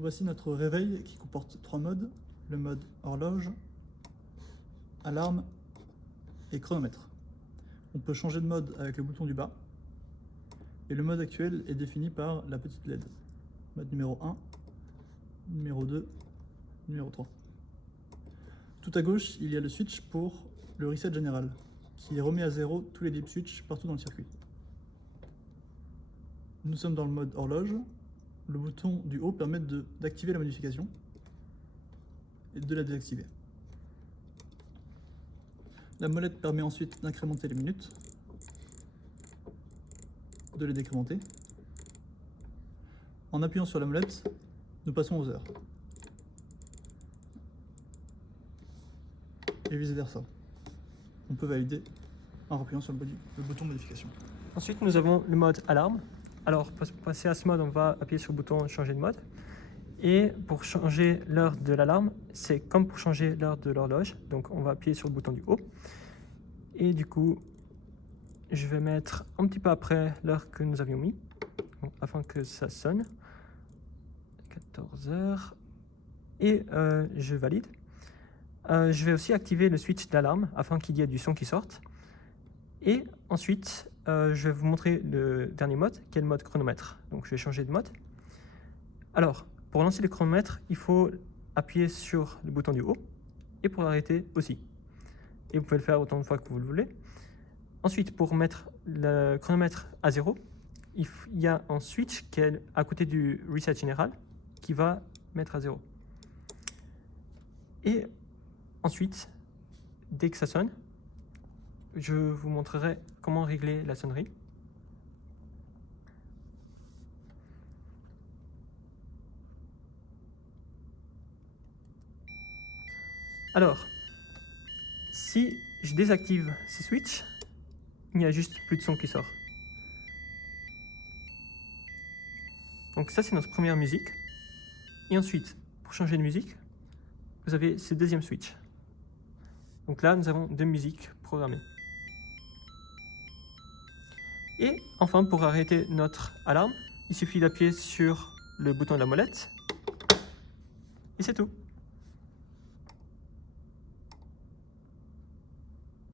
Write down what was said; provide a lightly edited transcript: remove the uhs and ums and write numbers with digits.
Voici notre réveil qui comporte 3 modes, le mode horloge, alarme et chronomètre. On peut changer de mode avec le bouton du bas et le mode actuel est défini par la petite LED. Mode numéro 1, numéro 2, numéro 3. Tout à gauche, il y a le switch pour le reset général qui remet à zéro tous les dip switch partout dans le circuit. Nous sommes dans le mode horloge. Le bouton du haut permet d'activer la modification et de la désactiver. La molette permet ensuite d'incrémenter les minutes, de les décrémenter. En appuyant sur la molette, nous passons aux heures. Et vice versa. On peut valider en appuyant sur le bouton modification. Ensuite, nous avons le mode alarme. Alors, pour passer à ce mode, on va appuyer sur le bouton changer de mode. Et pour changer l'heure de l'alarme, c'est comme pour changer l'heure de l'horloge. Donc, on va appuyer sur le bouton du haut. Et du coup, je vais mettre un petit peu après l'heure que nous avions mis, afin que ça sonne. 14 heures. Et je valide. Je vais aussi activer le switch d'alarme afin qu'il y ait du son qui sorte. Et ensuite, je vais vous montrer le dernier mode, qui est le mode chronomètre. Donc, je vais changer de mode. Alors, pour lancer le chronomètre, il faut appuyer sur le bouton du haut et pour l'arrêter aussi. Et vous pouvez le faire autant de fois que vous le voulez. Ensuite, pour mettre le chronomètre à 0, il y a un switch qui est à côté du reset général qui va mettre à 0. Et ensuite, dès que ça sonne, je vous montrerai comment régler la sonnerie. Alors, si je désactive ce switch, il n'y a juste plus de son qui sort. Donc ça, c'est notre première musique. Et ensuite, pour changer de musique, vous avez ce deuxième switch. Donc là, nous avons 2 musiques programmées. Et enfin, pour arrêter notre alarme, il suffit d'appuyer sur le bouton de la molette. Et c'est tout.